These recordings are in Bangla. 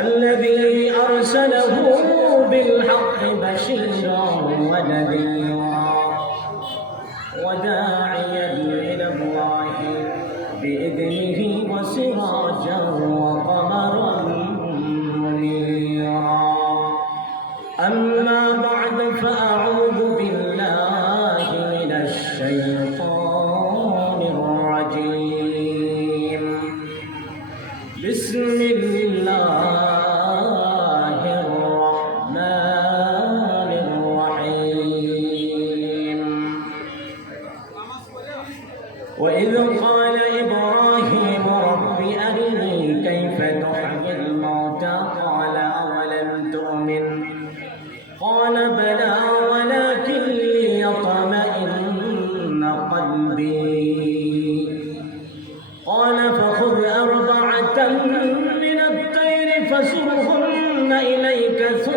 الذي أرسله بالحق بشيرا ونذيرا وداعيا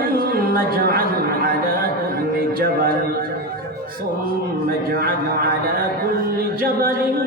ثم اجعل على كل جبل ثم اجعل على كل جبل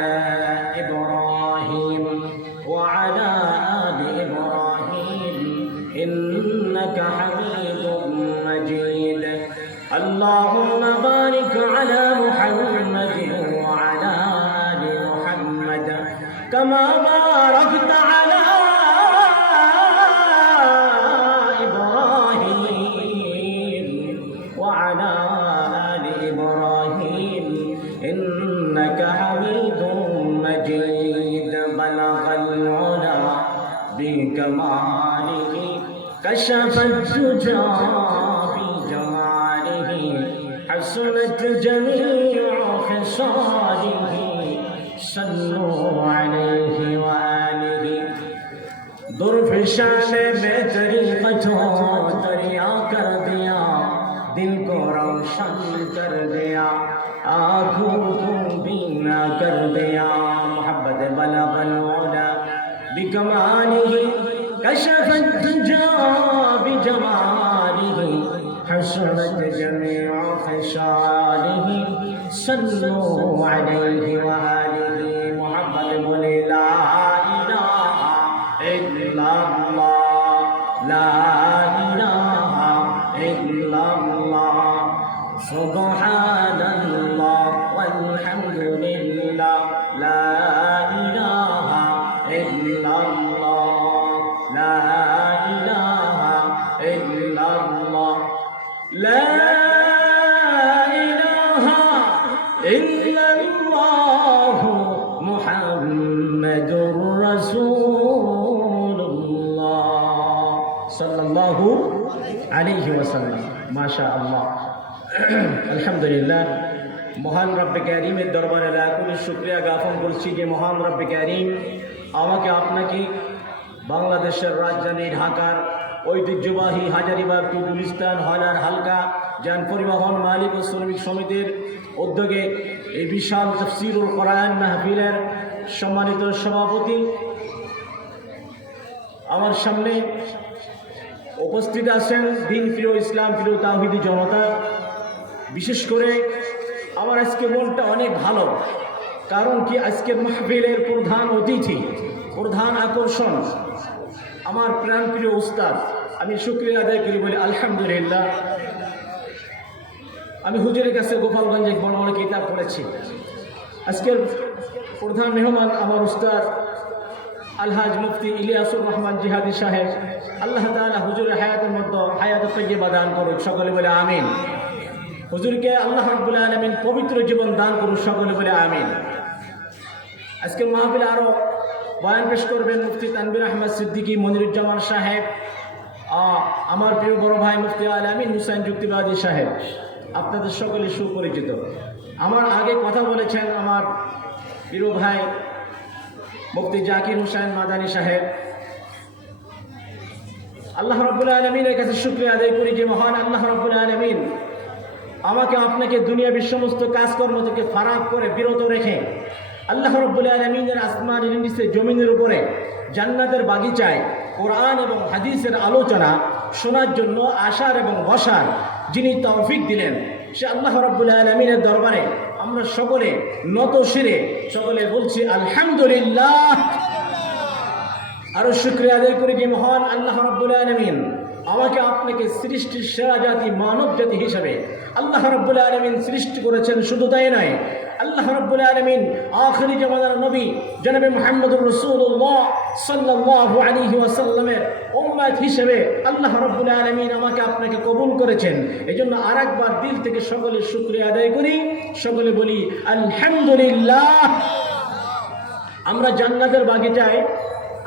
सजू जा حسنت جميع خصاله صلوا عليه وآله درفشانه حسنت جميع خصاله صلوا عليه ক্যারিমের দরবারে লাখুনের শুক্রিয়া জ্ঞাপন করছি যে মহান রব্বে ক্যারিম আমাকে আপনাকে বাংলাদেশের রাজধানী ঢাকার ঐতিহ্যবাহী হাজারিবাগ টু গুলিস্তান হলার হালকা যান পরিবহন মালিক ও শ্রমিক সমিতির উদ্যোগে এই বিশাল তফসিরুল কোরআন মাহফিলের সম্মানিত সভাপতি আমার সামনে উপস্থিত আছেন দিন প্রিয় ইসলাম প্রিয় তাহিদি জনতা। বিশেষ করে আমার আজকে মনটা অনেক ভালো। কারণ কি আজকের মাহফিলের প্রধান অতিথি, প্রধান আকর্ষণ আমার প্রাণপ্রিয় উস্তাদ। আমি শুক্রিয়া আদায় করি বলি আলহামদুলিল্লাহ। আমি হুজুরের কাছে গোপালগঞ্জে বড় বড় কিতাব পড়েছি। আজকের প্রধান মেহমান আমার উস্তাদ আলহাজ মুফতি ইলিয়াসুর রহমান জিহাদি সাহেব। আল্লাহ তাআলা হুজুরের হায়াতের মধ্যে হায়াত তৈবা দান করুক, সকলে বলে আমিন। হুজুরকে আল্লাহ রাব্বুল আলামিন পবিত্র জীবন দান করুক সকলে বলে আমিন। আজকের মাহফিলে আরও বয়ান পেশ করবেন মুফতি তানবির আহমদ সিদ্দিকী, মনিরুজ্জামান সাহেব আমার প্রিয় বড় ভাই মুফতি আলামিন হুসাইন যুক্তিবাদী সাহেব, আপনাদের সকলে সুপরিচিত। আমার আগে কথা বলেছেন আমার প্রিয় ভাই মুফতি জাকির হুসাইন মাদানী সাহেব। আল্লাহ রব্বুল আলমিনের কাছে শুক্রিয়া আদায় করি যে মহান আল্লাহ রব্বুল আলমিন আমাকে আপনাকে দুনিয়াবীর সমস্ত কাজকর্ম থেকে ফারাক করে বিরত রেখে আল্লাহ রব্বুল আলমিনের আসমান নিচে জমিনের উপরে জান্নাতের বাগিচায় কোরআন এবং হাদিসের আলোচনা শোনার জন্য আসার এবং বসার যিনি তৌফিক দিলেন, সে আল্লাহ রব্বুল আলমিনের দরবারে আমরা সকলে নত শিরে সকলে বলছি, আলহামদুলিল্লাহ। আরও শুক্রিয়া আদায় করি যে মহান আল্লাহ রব্বুল আলমিন আমাকে আপনাকে সৃষ্টির সেরা জাতি, মানব জাতি হিসাবে আল্লাহ রব্বুল আলমিন সৃষ্টি করেছেন, শুধু তাই নয়, আল্লাহ রব্বুল আলমিন আখরি জামানার নবী জনাবে মোহাম্মদুর রসুল্লাহ সাল্লাল্লাহু আলাইহি ওয়াসাল্লামের উম্মাত হিসেবে আল্লাহ রব্বুল আলমিন আমাকে আপনাকে কবুল করেছেন। এজন্য আরেকবার দিল থেকে সকলে শুক্রিয়া আদায় করি, সকলে বলি, আলহামদুলিল্লাহ। আমরা জান্নাতের বাগিচায়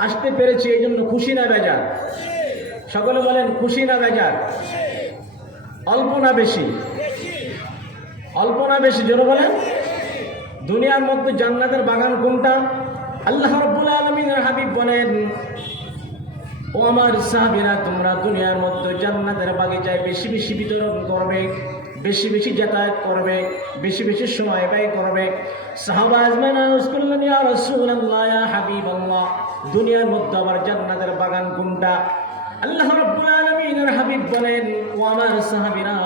আসতে পেরেছি এই জন্য খুশি না, বেজার। সকলে বলেন, খুশি না বেজার? অল্প না বেশি? অল্প না বেশি, জোরে বলেন। দুনিয়ার মধ্যে জান্নাতের বাগান কোনটা? আল্লাহ রব্বুল আলমিনের হাবিব বলেন, ও আমার সাহাবিরা, তোমরা দুনিয়ার মধ্যে জান্নাতের বাগিচায় বেশি বেশি বিতরণ করবে, বেশি বেশি যাতায়াত করবে, বেশি বেশি সময় ব্যয় করবে। সাহাবা আজমান আরজ করলেন রাসূলুল্লাহ হাবিবাল্লাহ, দুনিয়ার মধ্যে আবার জান্নাতের বাগান কোনটা? আল্লাহ রাব্বুল আলামিনের হাবিব বলেন ও আমার সাহাবীরা,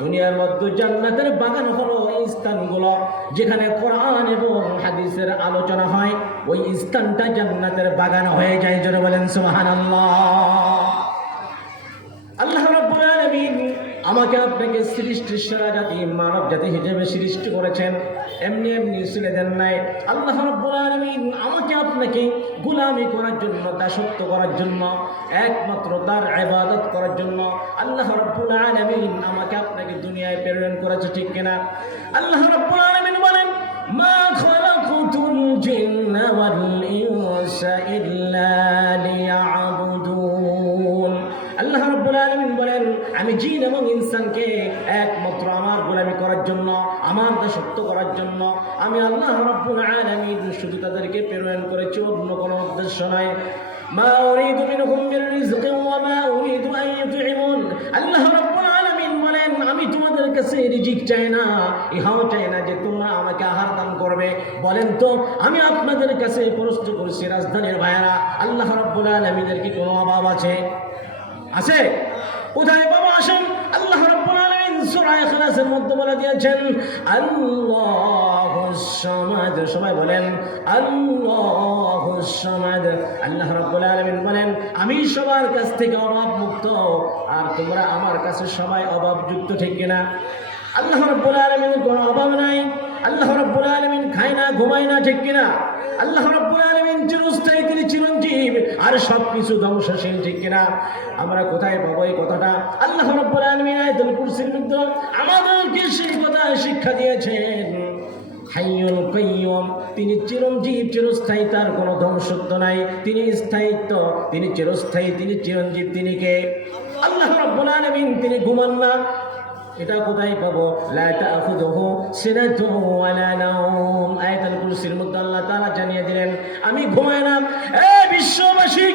দুনিয়ার মধ্যে জান্নাতের বাগান হলো এই স্থানগুলো যেখানে কোরআন এবং হাদিসের আলোচনা হয়। ওই স্থানটা জান্নাতের বাগান হয়ে যায়, জোরে বলেন, সুবহানাল্লাহ। আল্লাহ রাব্বুল আলামিন আমাকে আপনাকে সৃষ্টির সেরা জাতি, মানব জাতি হিসেবে সৃষ্টি করেছেন। এমনি এমনি ছেড়ে দেন নাই। আল্লাহ আমাকে আপনাকে গোলামি করার জন্য, দাসত্ব করার জন্য, একমাত্র তার ইবাদত করার জন্য আল্লাহ রাব্বুল আলামিন আমাকে আপনাকে দুনিয়ায় প্রেরণ করেছে, ঠিক কিনা? আল্লাহ রাব্বুল আলামিন বলেন, মা খালাকুতুল জিন্না ওয়াল ইনসা ইল্লা লিয়াবুদুন আমি জিন এবং ইনসানকে একমাত্র আমার গোলামি করার জন্য, আমার দাসত্ব করার জন্য। আমি আল্লাহ রাব্বুল শুধু তাদেরকে প্রেরণ করেছি, অন্য কোনো উদ্দেশ্য নয়। আমি তোমাদের কাছে রিজিক চাই না, ইহাও চাই না যে তোমরা আমাকে আহার দান করবে। বলেন তো, আমি আপনাদের কাছে প্রশ্ন করছি, রাজধানীর ভাইয়েরা, আল্লাহ রাব্বুল আলামিনের কি কোনো অভাব আছে? আছে? কোথায় আসেন, আল্লাহ আলামিন মধ্যে দিয়েছেন সবাই বলেন আলামিন বলেন, আমি সবার কাছ থেকে অভাব মুক্ত, আর তোমরা আমার কাছে সবাই অভাবযুক্ত ঠিক কিনা? আল্লাহ রাব্বুল আলামিনের কোনো অভাব নাই। আল্লাহ রাব্বুল আলামিন খায় না, ঘুমায় না, ঠিক কিনা? আল্লাহ রাব্বুল আলামিন চিরস্থায়ী তিনি চিরঞ্জীব, আর সব কিছু ধ্বংসশীল, ঠিক কিনা? আমরা কোথায় পাবো এই কথাটা? আল্লাহ রাব্বুল আলামিন আয়াতুল কুরসির মধ্যে আমাদেরকে সেই কথা শিক্ষা দিয়েছেন, হাইয়ুল কাইয়ুম, তিনি চিরঞ্জীব, চিরস্থায়ী, তার কোনো ধ্বংসত্ব নাই। তিনি স্থায়িত্ব, তিনি চিরস্থায়ী, তিনি চিরঞ্জীব, তিনি কে? আল্লাহ রাব্বুল আলামিন, তিনি ঘুমান না। এটা কোথায় পাবো? আয়াতুল কুরসির মধ্যে আল্লাহ তাআলা জানিয়ে দিলেন, আমি ঘুমাই না। এ বিশ্ববাসী,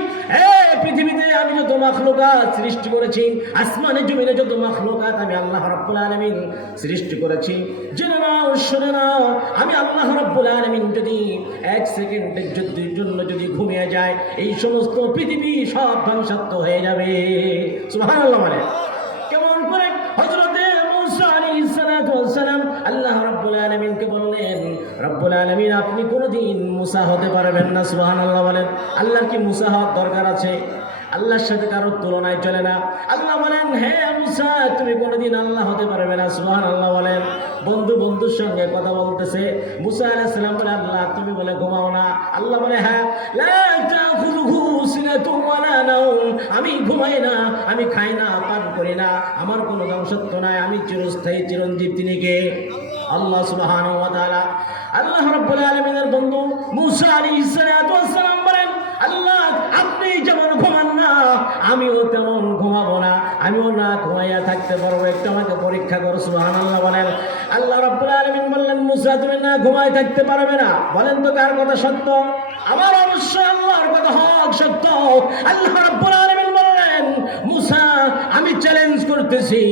এ পৃথিবীতে আমি যত মাখলুকাত সৃষ্টি করেছি, আসমানে, জমিনে যত মাখলুকাত আমি আল্লাহ রাব্বুল আলামিন সৃষ্টি করেছি, জেনে নাও, শুনে নাও, আমি আল্লাহ রাব্বুল আলামিন যদি এক সেকেন্ডের জন্য যদি ঘুমিয়ে যায়, এই সমস্ত পৃথিবী সব ধ্বংসাত্ম হয়ে যাবে। সুবহানাল্লাহ মানে রাব্বুল আলামিনকে বললেন, রাব্বুল আলামিন, আপনি কোনোদিন মুসা হতে পারবেন না। সুবহানাল্লাহ বলেন, আল্লাহর কি মুসা হওয়ার দরকার আছে? আল্লাহর সাথে কারোর তুলনায় চলে না। আল্লাহ বলেন, হে মুসা, তুমি কোনোদিন আল্লাহ হতে পারবে না। সুবহানাল্লাহ বলেন, বন্ধু বন্ধুর সঙ্গে কথা বলতেছে, মুসা আলাইহিস সালাম বলে, আল্লাহ, তুমি বলে ঘুমাও না। আল্লাহ বলে হ্যাঁ। আমি ঘুমাই না, আমি খাই না, পান করি না। আমার কোনো ধ্বংসত্ব নাই, আমি চিরস্থায়ী, চিরঞ্জীব তিনি কে? আল্লাহ তাআলা আল্লাহ রাব্বুল আলামিনের বন্ধু মুসা আলাইহিস সালাতু ওয়াস সালাম বলেন, আল্লাহ, আপনি যেমন ঘুমান না, আমিও তেমন ঘুমাবো না। আমিও না ঘুমাইয়া থাকতে পারব। একটু আমাকে পরীক্ষা করো, সুবহানাল্লাহ বলেন। আল্লাহ রাব্বুল আলামিন বললেন, মুসা, তুমি না ঘুমাই থাকতে পারবে না। বলেন তো কার কথা সত্য? আমার অবশ্যই আল্লাহর কথা হক সত্য। আল্লাহ রাব্বুল আলামিন মুসা, আমি চ্যালেঞ্জ করতেছি।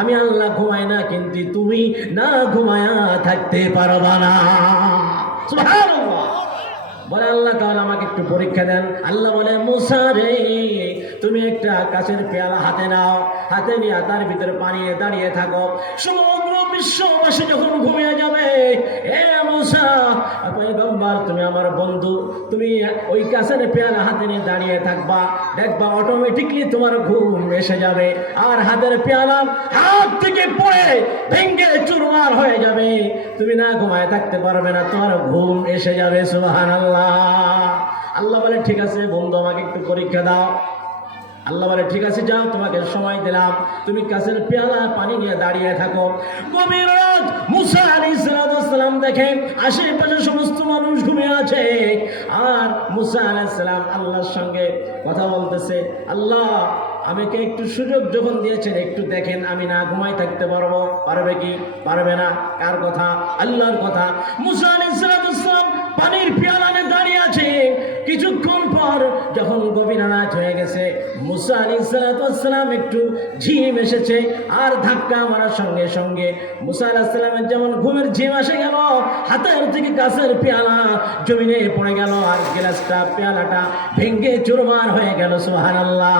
আমি আল্লাহ ঘুমাই না, কিন্তু তুমি না ঘুমায়া থাকতে পারবা না। বলে আল্লাহ তাহলে আমাকে একটু পরীক্ষা দেন। আল্লাহ বলে, মুসা রে একটা কাছের পেয়ালা হাতে নাও, হাতে নিয়ে তার ভিতরে পানি নিয়ে দাঁড়িয়ে থাকো। সমগ্র বিশ্ববাসী যখন ঘুমিয়ে যাবে তুমি আমার বন্ধু, তুমি ওই কাছের পেয়ালা হাতে নিয়ে দাঁড়িয়ে থাকবা। দেখবা অটোমেটিকলি তোমার ঘুম এসে যাবে, আর হাতের পেয়ালা হাত থেকে পড়ে ভেঙ্গে চুরমার হয়ে যাবে। তুমি না ঘুমায় থাকতে পারবে না, তোমার ঘুম এসে যাবে সুবাহান আল্লাহ আল্লাহ বলে, ঠিক আছে বন্ধু, আমাকে একটু পরীক্ষা দাও। আল্লাহ বলে, ঠিক আছে, যাও, তোমাকে সময় দিলাম। তুমি কাছের পেয়ালা, পানি নিয়ে দাঁড়িয়ে থাকো। মুসা আলী সালাম আশেপাশে সমস্ত মানুষ ঘুমিয়ে আছে। আর মুসা আল্লাহর সঙ্গে কথা বলতেছে, আল্লাহ, আমাকে একটু সুযোগ যখন দিয়েছেন, একটু দেখেন, আমি না ঘুমাই থাকতে পারব, পারবে কি? পারবে না। কার কথা? আল্লাহর কথা। মুসা আলাইসালাম কিছুক্ষণ পর যখন গভীর হয়ে গেছে, মুসা আলী সালাতাম একটু ঝিম এসেছে আর ধাক্কা মারার সঙ্গে সঙ্গে মুসা আলাহিসাল্লামের যেমন ঘুমের ঝিম এসে গেল, হাতের থেকে গাছের পেয়ালা জমিনে পড়ে গেল আর গ্লাসটা, পেয়ালাটা ভেঙ্গে চুরমার হয়ে গেল সুহান আল্লাহ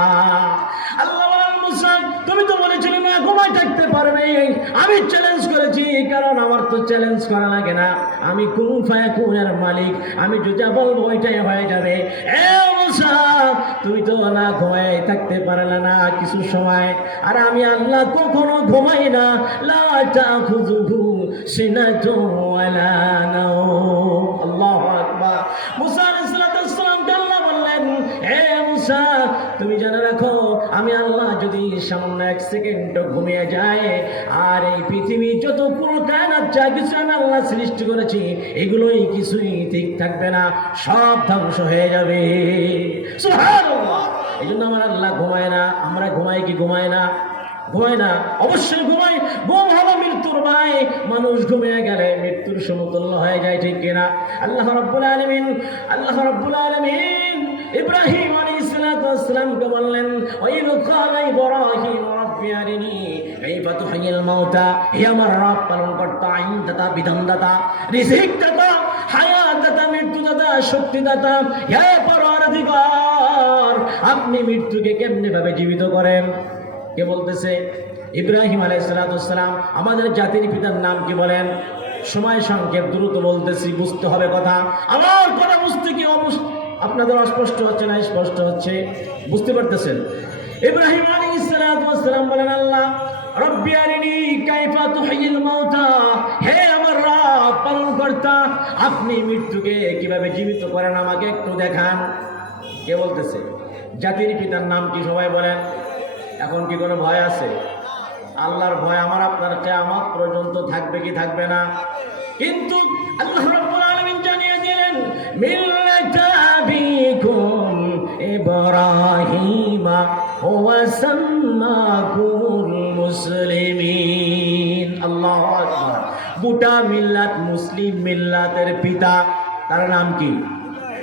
আল্লাহ মুসা, তুমি তো বলেছিলে না ঘুমাই থাকতে পারবে আমি চ্যালেঞ্জ করেছি কারণ আমার তো চ্যালেঞ্জ করা লাগে না। আমি কুন ফায়া কুনের মালিক? আমি যেটা বলব ওইটাই হয়ে যাবে। এ মুসা তো না ঘুমাই থাকতে পারলে না কিছু সময়। আর আমি আল্লাহ কখনো ঘুমাই না। লা তাখুযুহু সিনাতুন ওয়ালা নাওম। আল্লাহু আকবার। মুসা বললেন হে মুসা আমি আল্লাহ যদি সামান্য এক সেকেন্ড ঘুমিয়ে যায়, আর এই পৃথিবী যত কায়নাত যা কিছু আমি আল্লাহ সৃষ্টি করেছি, এগুলোই কিছুই ঠিক থাকবে না, সব ধ্বংস হয়ে যাবে। এই জন্য আমার আল্লাহ ঘুমায় না, আমরা ঘুমাই কি ঘুমায় না? ঘুমায় না, অবশ্যই ঘুমাই। ঘুম হলো মৃত্যুর ভাই মানুষ ঘুমিয়ে গেলে মৃত্যুর সমতুল্য হয়ে যায়, ঠিক কিনা? আল্লাহ রব্বুল আলমিন, আল্লাহ রব্বুল আলমিন ইব্রাহিম আলাইহিস বললেন কাইফা তুহয়িল মাউতা হে আমার পালন আইন দাতা বিধান দাতা দাতা হায়াত দাতা মৃত্যু দাতা শক্তি দাতা হে আপনি মৃত্যুকে কেমনে ভাবে জীবিত করেন? কে বলতেছে, ইব্রাহিম আলাইসালাম আমাদের জাতির পিতার নাম কি বলেন? সময় সংক্ষেপ, দ্রুত বলতেছি, বুঝতে হবে কথা। আমার কথা বুঝতে কি অবস্থা আপনাদের অস্পষ্ট হচ্ছে না, স্পষ্ট হচ্ছে। বুঝতে পারতেছেন? ইব্রাহিম আলাইসালাম বলেন, আল্লাহ হে আমার রব পালন আপনি মৃত্যুকে কীভাবে জীবিত করেন, আমাকে একটু দেখান। কে বলতেছে? জাতির পিতার নাম কি সবাই বলেন এখন কি কোনো ভয় আছে? আল্লাহর ভয় আমার, আপনার কেয়ামত পর্যন্ত থাকবে কি থাকবে না? কিন্তু আল্লাহ রাব্বুল আলামিন জানিয়ে দিলেন আবিকুম হুয়া সাম্মাকুমুল মুসলিমিন আল্লাহু আকবার গোটা মিল্লাত মুসলিম মিল্লাতের পিতা তার নাম কি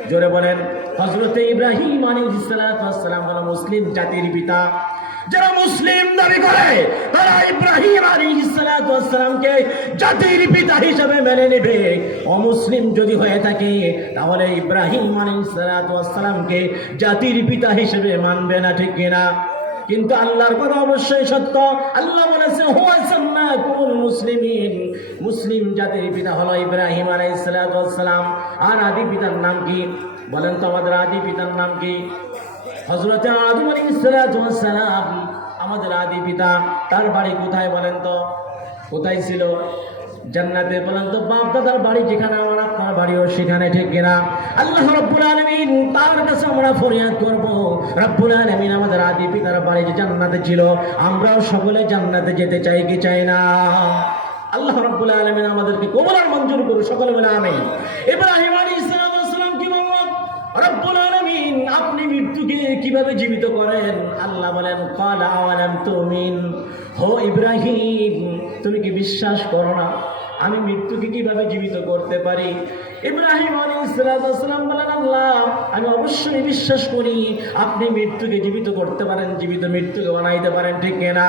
জোরে বলেন হজরত ইব্রাহিম আলাইহিসসালাম হলো মুসলিম জাতির পিতা যারা মুসলিম দাবি করে, তারা ইব্রাহিম আলী আলাইহিসসালামকে জাতির পিতা হিসেবে মেনে নেবে। অমুসলিম যদি হয়ে থাকে, তাহলে ইব্রাহিম আলী আলাইহিসসালামকে জাতির পিতা হিসেবে মানবে না, ঠিক কিনা? কিন্তু আল্লাহর কথা অবশ্যই সত্য। আল্লাহ বলেছে সাম্মাকুল মুসলিমিন। মুসলিম জাতির পিতা হলো ইব্রাহিম আলাইহিসসালাম আর আদি পিতার নাম কি? বলেন তো আমাদের আদি পিতার নাম কি? হযরত আদম আলাইহিসসালাম আমাদের আদি পিতা, তার বাড়ি কোথায় বলেন তো? কোথায় ছিল? জান্নাতে বলেন তো বাপ দাদার বাড়ি যেখানে, আমার আপনার বাড়িও সেখানে, ঠিক কিনা? আল্লাহ রব্বুল আলামিন তার কাছে আমরা ফরিয়াদ করব। রব্বুল আলামিন আমাদের আদি পিতার বাড়ি যে জান্নাতে ছিল, আমরাও সকলে জান্নাতে যেতে চাই কি চাই না? আল্লাহ রব্বুল আলামিন আমাদেরকে আর মঞ্জুর করুন সকলে বলে আমিন। ইব্রাহিম আলাইহিস সালাম কি বললেন রব্বুল আলামিন আপনি মৃত্যুকে কীভাবে জীবিত করেন? আল্লাহ বলেন আওয়ালাম তুমিন? হো ইব্রাহিম, তুমি কি বিশ্বাস করো না? আমি মৃত্যুকে কীভাবে জীবিত করতে পারি? ইব্রাহিম আলাইহিস সালাম বলেন, আল্লাহ, আমি অবশ্যই বিশ্বাস করি, আপনি মৃত্যুকে জীবিত করতে পারেন, জীবিত মৃত্যুকে বানাইতে পারেন, ঠিক না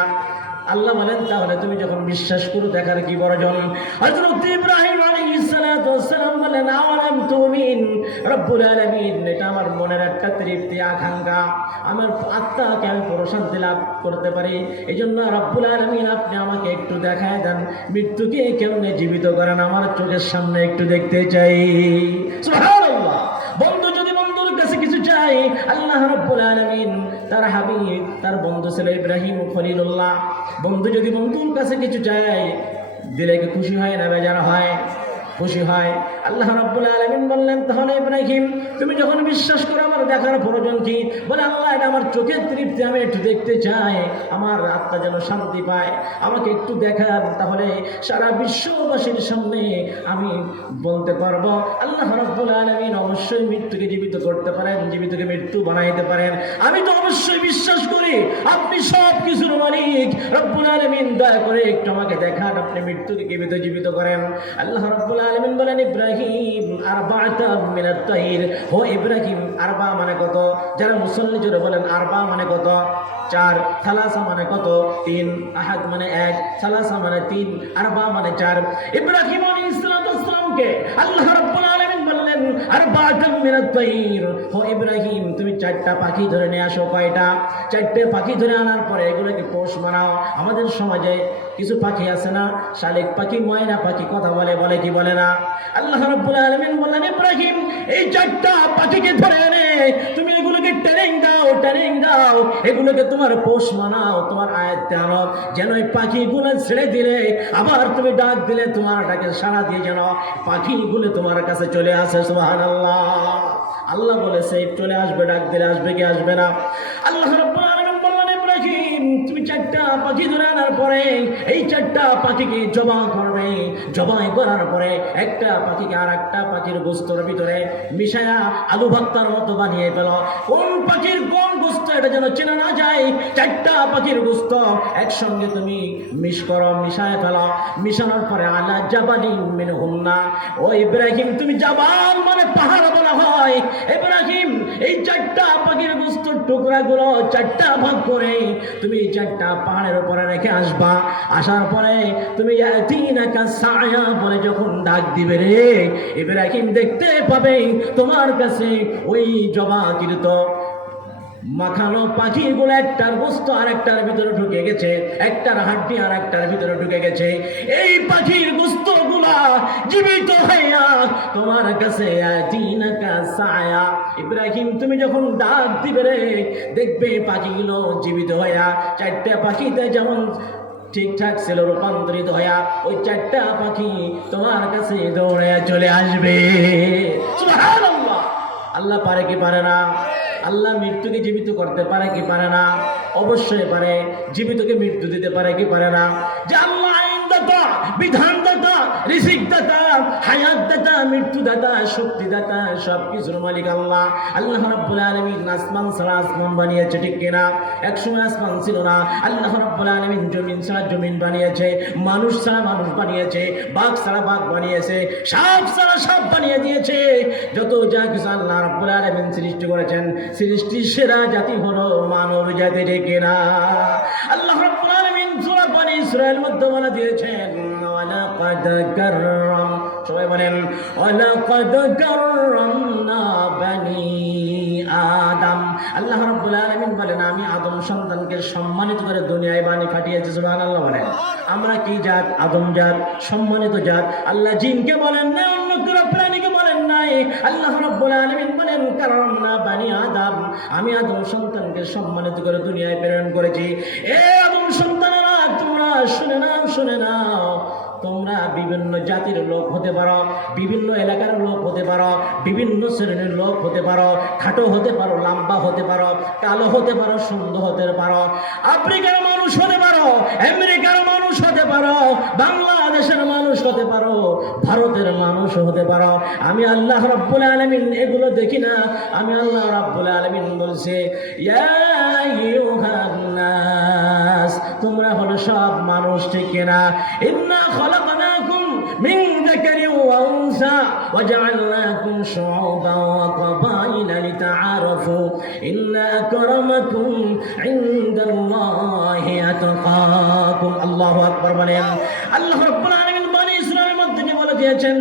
আল্লাহ বলেন, তাহলে তুমি যখন বিশ্বাস করো, দেখার কি প্রয়োজন? হযরত ইব্রাহিম আলাইহিস সালাতু আমার মনের একটা তৃপ্তি, আকাঙ্ক্ষা। আমার আত্মাকে আমি প্রশান্তি লাভ করতে পারি। এই জন্য রব্বুল আপনি আমাকে একটু দেখায় দেন, মৃত্যুকে কেমনে জীবিত করেন? আমার চোখের সামনে একটু দেখতে চাই। বন্ধু, যদি বন্ধুর কাছে কিছু চাই, আল্লাহ রব্বুল আলামিন, তার হাবিব, তার বন্ধু ছিল ইব্রাহিম খলিলুল্লাহ। বন্ধু, যদি বন্ধুর কাছে কিছু চায় দিলে কি খুশি হয় না বেজার হয়? খুশি হয়। আল্লাহ রাব্বুল আলামিন বললেন, তাহলে ইব্রাহিম, তুমি যখন বিশ্বাস করো, আমার দেখার প্রয়োজন কি? বলে, আল্লাহ, এটা আমার চোখের তৃপ্তি, আমি একটু দেখতে চাই। আমার আত্মা যেন শান্তি পায়। আমাকে একটু দেখান, তাহলে সারা বিশ্ববাসীর সামনে আমি বলতে পারব। আল্লাহ রাব্বুল আলমিন অবশ্যই মৃত্যুকে জীবিত করতে পারেন, জীবিতকে মৃত্যু বানাইতে পারেন। আমি তো অবশ্যই বিশ্বাস করি, আপনি সব কিছুর মালিক। রব্বুল আলামিন, দয়া করে একটু আমাকে দেখান, আপনি মৃত্যুকে জীবিত জীবিত করেন? আল্লাহ রব্বুল আলামিন বলেন, ইব্রাহিম আরবাআতা মিনাত তাহির। ও ইব্রাহিম, আরবা মানে কত? যারা মুসল্লি জোরে বলেন, আরবা মানে কত? চার। সালাসা মানে কত? তিন। আহাদ মানে এক। সালাসা মানে তিন। আরবা মানে চার। ইব্রাহিম আলাইহিস সালামকে আল্লাহ রাব্বুল আলামিন বললেন আরবাআতা মিনাত তাইর ও ইব্রাহিম, তুমি চারটা পাখি ধরে নিয়ে আসো। কয়টা? চারটে পাখি ধরে আনার পরে এগুলোকে পোষ বানাও আমাদের সমাজে কিছু পাখি আছে না? শালিক পাখি, ময়না পাখি, কথা বলে বলে কি বলে না? আল্লাহ রাব্বুল আলামিন বললেন, ইব্রাহিম, এই চারটা পাখিকে ধরে এনে তুমি ট্রেনিং দাও। এগুলোকে তোমার পোষ মানাও, তোমার যেন এই পাখিগুলো ছেড়ে দিলে, আবার তুমি ডাক দিলে, তোমার ডাকে সাড়া দিয়ে যেন পাখিগুলো তোমার কাছে চলে আসে, সুবহানাল্লাহ। আল্লাহ বলেছে চলে আসবে, ডাক দিলে আসবে কি আসবে না? আল্লাহ তুমি চারটা পাখি ধরে আনার পরে, এই চারটা পাখিকে জবা করবে। জবাই করার পরে একটা পাখিকে আর একটা পাখির গোস্তর ভিতরে মিশায়া আলু ভর্তার মতো বানিয়ে পেল কোন পাখির কোন গোস্ত এটা যেন চেনা না যায়, চারটা পাখির গোস্ত একসঙ্গে তুমি মিশ করো, মিশায় ফেলো। মিশানোর পরে আলা জাবালি মেনে হুন্না ও ইব্রাহিম, তুমি জাবাল মানে পাহাড় বলা হয়। ইব্রাহিম, এই চারটা পাখির গোস্তর টুকরাগুলো চারটা ভাগ করে তুমি চারটা পাহাড়ের উপরে রেখে আসবা। আসার পরে তুমি সায়া বলে যখন ডাক দিবে রে, ইব্রাহিম দেখতে পাবে তোমার কাছে ওই জবা জবাকৃত মাখানো পাখিগুলো একটার বস্তু আর একটার ভিতরে ঢুকে গেছে, একটার হাড্ডি আর একটার ভিতরে ঢুকে গেছে। এই পাখিরগুলা জীবিত হইয়া তোমার কাছে সায়া ইব্রাহিম, তুমি যখন ডাক দিবে রে, দেখবে পাখিগুলো জীবিত হইয়া, চারটে পাখিতে যেমন ঠিকঠাক ছিল রূপান্তরিত হইয়া, ওই চারটা পাখি তোমার কাছে দৌড়ে চলে আসবে। আল্লাহ পারে কি পারে না? আল্লাহ মৃত্যুকে জীবিত করতে পারে কি পারে না? অবশ্যই পারে। জীবিতকে মৃত্যু দিতে পারে কি পারে না? যে আল্লাহ আইনদাতা বিধানদাতা ঋষিকদাতা হায়াত দাতা, মৃত্যু দাতা, শক্তি দাতা সব কিছুর মালিক আল্লাহ। আল্লাহ রাব্বুল আলামিন আসমান ছাড়া আসমান বানিয়েছে, ঠিক কিনা? এক সময় আসমান ছিল না, আল্লাহ রাব্বুল আলামিন জমিন ছাড়া জমিন বানিয়েছে, মানুষ ছাড়া মানুষ বানিয়েছে, বাঘ ছাড়া বাঘ বানিয়েছে, সাপ ছাড়া সাপ বানিয়ে দিয়েছে। যত যা কিছু আল্লাহ রাব্বুল আলামিন সৃষ্টি করেছেন, সৃষ্টির সেরা জাতি হলো মানব জাতি, ঠিক কিনা? আল্লাহ রাব্বুল আলামিন সূরা বনি ইসরাইল মধ্যে বলে দিয়েছেন ওয়ালাকাদ কাররাম সবাই বলেন ওয়ালাকাদ কাররামনা বানি আদম আল্লাহ রাব্বুল আলামিন বলেন, আমি আদম সন্তানকে সম্মানিত করে দুনিয়ায় বাণী পাঠিয়েছি সুবহানাল্লাহ বলেন। আমরা কি জাত? আদম জাত, সম্মানিত জাত। আল্লাহ জিনকে বলেন না, অন্য কোনো প্রাণীকে বলেন নাই। আল্লাহ রাব্বুল আলামিন বলেন, কারণ না বানি আদম, আমি আদম সন্তানকে সম্মানিত করে দুনিয়ায় প্রেরণ করেছি। এ আদম সন্তানেরা, তোমরা শুনে নাও শুনে নাও। তোমরা বিভিন্ন জাতির লোক হতে পারো বিভিন্ন এলাকার লোক হতে পারো বিভিন্ন শ্রেণির লোক হতে পারো খাটো হতে পারো লম্বা হতে পারো কালো হতে পারো সুন্দর হতে পারো আফ্রিকার মানুষ হতে পারো আমেরিকার মানুষ হতে পারো বাংলাদেশের মানুষ হতে পারো ভারতের মানুষ হতে পারো আমি আল্লাহ রাব্বুল আলমিন এগুলো দেখি না আমি আল্লাহ রাব্বুল আলমিন বলছে ইয়া তোমরা হলো সব মানুষ ঠিক না মিন যাকারিন ওয়া উনসা ওয়াজআলনাকুম শুউবান ওয়া ক্বাবাইলা লিতাআরাফু ইন্না আকরামাকুম ইনদাল্লাহি আতকাকুম আল্লাহু আকবার বলেন আল্লাহ রাব্বুল আলামিন বনি ইসরাইলের মধ্যে বলে দিয়েছেন?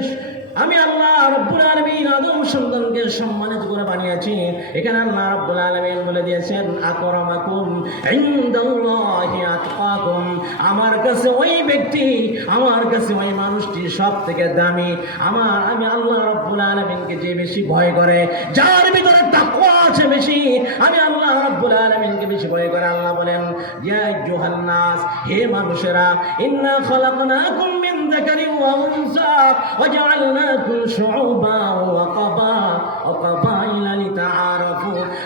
আমি আল্লাহ রব্বুল আলামিন আদম সন্তানকে সম্মানিত করে বানিয়েছি। এখানে আল্লাহ রব্বুল আলামিন বলে দিয়েছেন, আকরামাকুম ইনদাল্লাহি আতকাকুম। আমার কাছে ওই ব্যক্তি, আমার কাছে ওই মানুষটি সব থেকে দামি। আমার, আমি আল্লাহ রব্বুল আলামিনকে যে বেশি ভয় করে, যার ভিতরে তাকওয়া আছে বেশি, আমি আল্লাহ রব্বুল আলামিনকে বেশি ভয় করে। আল্লাহ বলেন, ইয়া আইয়ুহান নাস, হে মানুষেরা, ইন্না খলাকনাকুম মিন যাকারিন ওয়া উনসা ওয়াজআলনাকুম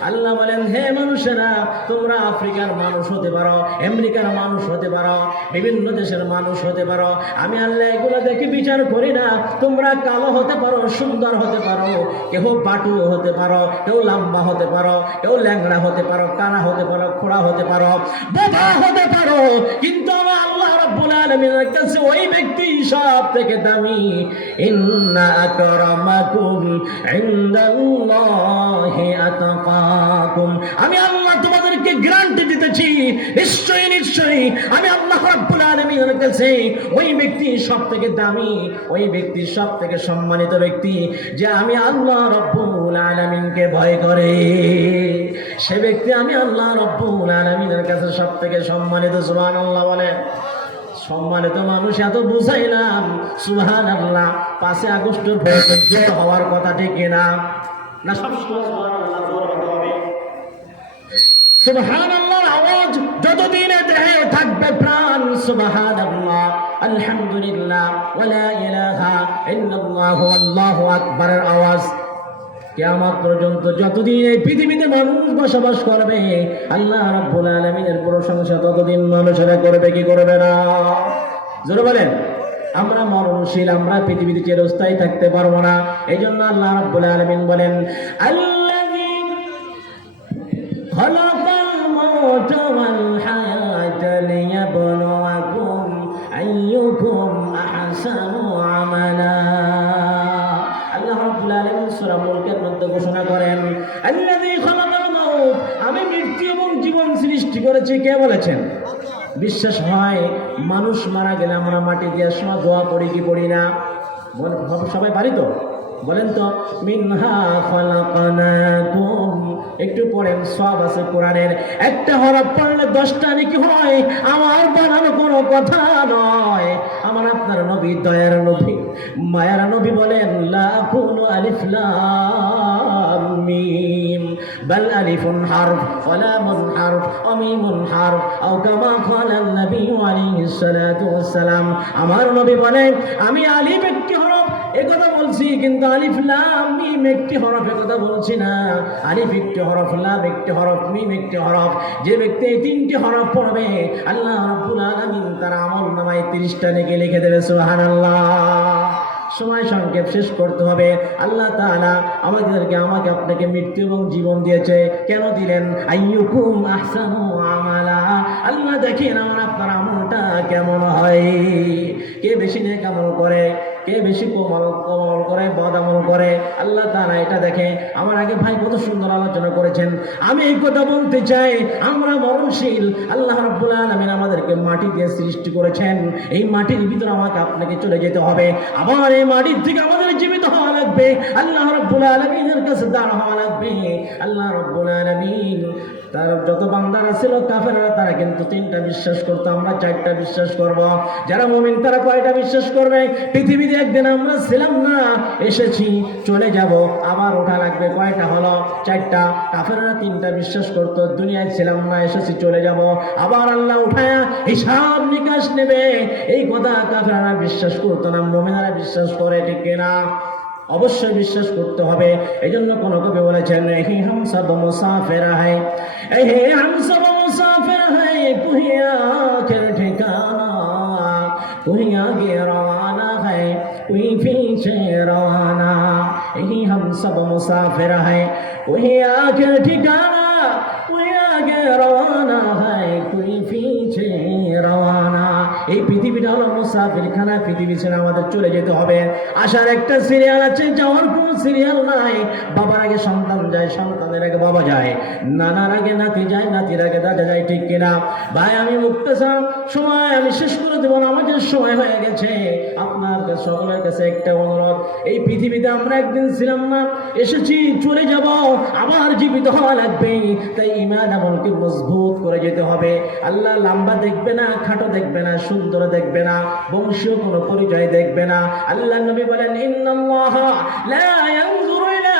আল্লাহ বলেন হে মানুষেরা তোমরা আফ্রিকার মানুষ হতে পারো আমেরিকার মানুষ হতে পারো বিভিন্ন দেশের মানুষ হতে পারো আমি আল্লাহ এগুলো দেখে বিচার করি না তোমরা কালো হতে পারো সুন্দর হতে পারো কেউ বাটু হতে পারো কেউ লম্বা হতে পারো কেউ ল্যাংড়া হতে পারো কানা হতে পারো খোড়া হতে পারো বোবা হতে পারো কিন্তু আমি আল্লাহ তোমাদেরকে গ্যারান্টি দিতেছি, নিশ্চয়ই নিশ্চয়ই। আমি আল্লাহ রাব্বুল আলামিনের কাছে ওই ব্যক্তি সব থেকে দামি, ওই ব্যক্তি সব থেকে সম্মানিত ব্যক্তি যে আমি আল্লাহ রব্বুল আলামিনকে ভয় করে। সে ব্যক্তি আমি আল্লাহ রব্বুল আলামিনের কাছে সব থেকে সম্মানিত, সুবহানাল্লাহ বলে। সম্মানিত মানুষ, এত বুঝাইলাম সুহান আল্লাহ পাঁচে আগস্টের হওয়ার কথা ঠিক না? না, সব সুবহান আল্লাহর আওয়াজ যতদিন থাকবে প্রাণ আল্লাহ আলহামদুলিল্লাহ ওয়ালা ইলাহা ইল্লাল্লাহু আল্লাহু আকবারের আওয়াজ। কিয়ামত পর্যন্ত যতদিন এই পৃথিবীতে মানুষ বসবাস করবে, আল্লাহ রাব্বুল আলামিনের প্রশংসা ততদিন মানুষেরা করবে, কি করবে না? জোরে বলেন, আমরা মরণশীল, আমরা পৃথিবীতে চিরস্থায়ী থাকতে পারব না। এই জন্য আল্লাহ রাব্বুল আলামিন বলেন, আল্লাযী করেছি কে বলেছেন? বিশ্বাস হয়, মানুষ মারা গেলে আমরা মাটি দিয়ে সময় দোয়া পড়ি কি পড়ি না? সবাই পারি তো? বলেন তো, মিনহা একটু পড়েন, সব আছে কোরআনের। একটা হরফ পড়লে দশটা নাকি হয়? আমার বানানো কোনো কথা নয়। আমার আপনার নবী, দয়ার নবী, মায়ার নবী বলেন লাকুন আলিফ লাম মিম। বাল আলিফুন হারফ হারফ হারফ, আও কামা নবী আলাইহিস সালাতু ওয়াস সালাম। আমার নবী বলেন, আমি আলিফ একটি একথা বলছি, কিন্তু আলিফ লাম মিম একটি হরফ একথা বলছি না। আলিফ একটি হরফ, লাম একটি হরফ, মিম একটি হরফ। যে ব্যক্তি এই তিনটি হরফ পড়বে, আল্লাহ রাব্বুল আলামিন তার আমল নামায় 30টা নেকি লিখে দেবে, সুবহানাল্লাহ। সময় সংক্ষেপ শেষ করতে হবে। আল্লাহ তাআলা আমাদেরকে, আমাকে আপনাকে মৃত্যু এবং জীবন দিয়েছে। কেন দিলেন? আইয়ুকুম আহসানু আমালা। আল্লাহ দেখেন আমার আপনার আমলটা কেমন হয়। কে বেশি নেক আমল করে? কে বেশি কোমল কোমল করে বদ আমল করে? আল্লাহ তাআলা এটা দেখে আমার আগে ভাই কত সুন্দর আলোচনা করেছেন। আমি এই কথা বলতে চাই, আমরা মরণশীল। আল্লাহ রাব্বুল আলামিন আমাদেরকে মাটি দিয়ে সৃষ্টি করেছেন। এই মাটির ভিতরে আমাকে আপনাকে চলে যেতে হবে। আবার এই মাটির থেকে আমাদের জীবিত হওয়া লাগবে। আল্লাহ রাব্বুল আলামিনের কাছে দাঁড় হওয়া লাগবে। আল্লাহ রাব্বুল আলামিন, তার যত বান্দারা ছিল কাফেররা, তারা কিন্তু তিনটা বিশ্বাস করতো। আমরা চারটা বিশ্বাস করব। যারা মুমিন, তারা কয়টা বিশ্বাস করবে? যদি একদিন আমরা ছিলাম না, এসেছি, চলে যাব। আবার ওঠা লাগবে। কয়টা হলো? চারটা। কাফেররা তিনটা বিশ্বাস করত, দুনিয়ায় ছিলাম না, এসেছি, চলে যাব। আবার আল্লাহ উঠায়া হিসাব নিকাশ নেবে। এই কথা কাফেররা বিশ্বাস করত না, মোমেনারা বিশ্বাস করে, ঠিক না অবশ্যই বিশ্বাস করতে হবে। এই জন্য কোন কবি বলেছেন হি হাম সব মুসাফেরা হয় হে হাম সব মুসাফেরা হয় পুহিয়া पीछे रवाना यही हम सब मुसाफिर है कोई आगे ठिकाना कोई आगे रवाना है कोई पीछे রওয়ানা এই পৃথিবীটা হলো মুসাফিরখানা পৃথিবী ছেড়ে আমাদের চলে যেতে হবে আসার একটা সিরিয়াল আছে যাওয়ার কোনো সিরিয়াল নাই বাবার আগে সন্তান যায় সন্তানের আগে বাবা যায়। নানার আগে নাতি যায় নাতির আগে দাদা যায়, ঠিক কিনা? ভাই, আমি মুক্তেসা সময় আমি শেষ করে দেবো আমাদের সময় হয়ে গেছে। আপনার কাছে, সকলের কাছে একটা অনুরোধ। এই পৃথিবীতে আমরা একদিন ছিলাম না, এসেছি, চলে যাব। আবার জীবিত হওয়া লাগবে। তাই ইমান আমলকে মজবুত করে যেতে হবে। আল্লাহ লম্বা দেখবে না, খাটো দেখবে না, সুন্দর দেখবে না, বংশীয় কোনো পরিচয় দেখবে না। আল্লাহ নবী বলেন, ইন্নাল্লাহা লা ইয়ানজুরু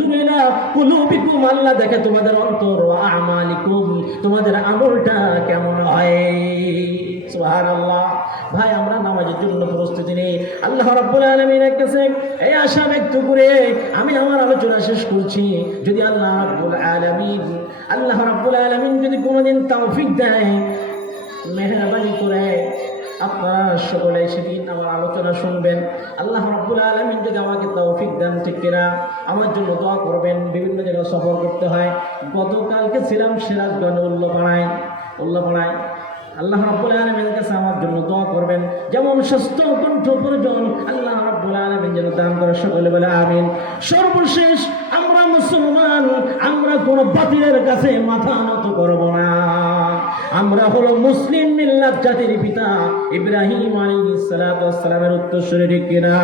ইলা কুলুবিকুম আল্লাহ, দেখে তোমাদের অন্তর আমালিকুম, তোমাদের আমলটা কেমন হয়? সুবহানাল্লাহ। ভাই, আমরা নামাজের জন্য প্রস্তুতি নেই। আল্লাহ রাব্বুল আলামিনের কাছে এই আশা ব্যক্ত করে আমি আমার আলোচনা শেষ করছি। যদি আল্লাহ রাব্বুল আলামিন, আল্লাহ রাব্বুল আলামিন যদি কোনোদিন তৌফিক দেয়, মেহরবানি করে আপনারা সকলে সেদিন আমার আলোচনা শুনবেন। আল্লাহ রাব্বুল আলামিন যদি আমাকে তৌফিক দেন, ঠিক কিনা? আমার জন্য দোয়া করবেন। বিভিন্ন জায়গায় সফর করতে হয়। গতকালকে ছিলাম সিরাজগঞ্জ উল্লপাড়ায়। উল্লপাড়ায়। আল্লাহ রাব্বুল আলামিনের কাছে আমার জন্য দোয়া করবেন। যেমন সুস্থ কণ্ঠ প্রয়োজন, আল্লাহ রাব্বুল আলামিন যেন দান করে সকলে বলে আমিন। সর্বশেষ আমরা মুসলমান, আমরা কোনো বাতিলের কাছে মাথা নত করব না। আমরা হলো মুসলিম মিল্লাত জাতির পিতা ইব্রাহিম আলী সালাতু ওয়াস সালামের উত্তরসূরি, ঠিক কিনা?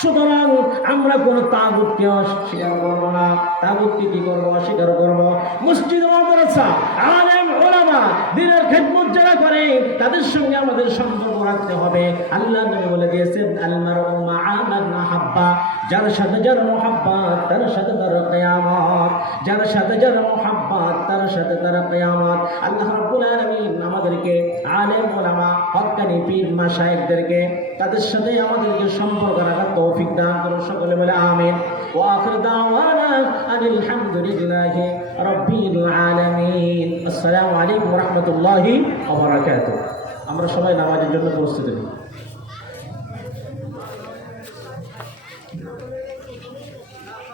সুতরাং আমরা কোন তাগুতকে অস্বীকার করব না। তাগুতকে কি করব? অস্বীকার করব? মসজিদ মাদ্রাসা আলেম ওলামা, দিনের খেদমত যারা করে, তাদের সঙ্গে আমাদের সম্পর্ক রাখতে হবে। আল্লাহ নবী বলে দিয়েছেন মা'ামান মাহাব্বা। যার সাথে যার তার সাথে তার কিয়ামত। যার সাথে যার তার সাথে তার কিয়ামত। আল্লাহ রাব্বুল আলামিন আমাদেরকে আলেম, ওলামা হক্কানি পীর, মাশায়েখদেরকে তাদের সাথে আমাদেরকে সম্পর্ক রাখার তৌফিক দান সকলে বলে আমিন। ওয়াখির দাওয়ানা আনিল হামদুলিল্লাহি রাব্বিল আলামিন। আসসালামু আলাইকুম ওয়া রাহমাতুল্লাহি ওয়া বারাকাতুহু আমরা সবাই নামাজের জন্য প্রস্তুতি নিই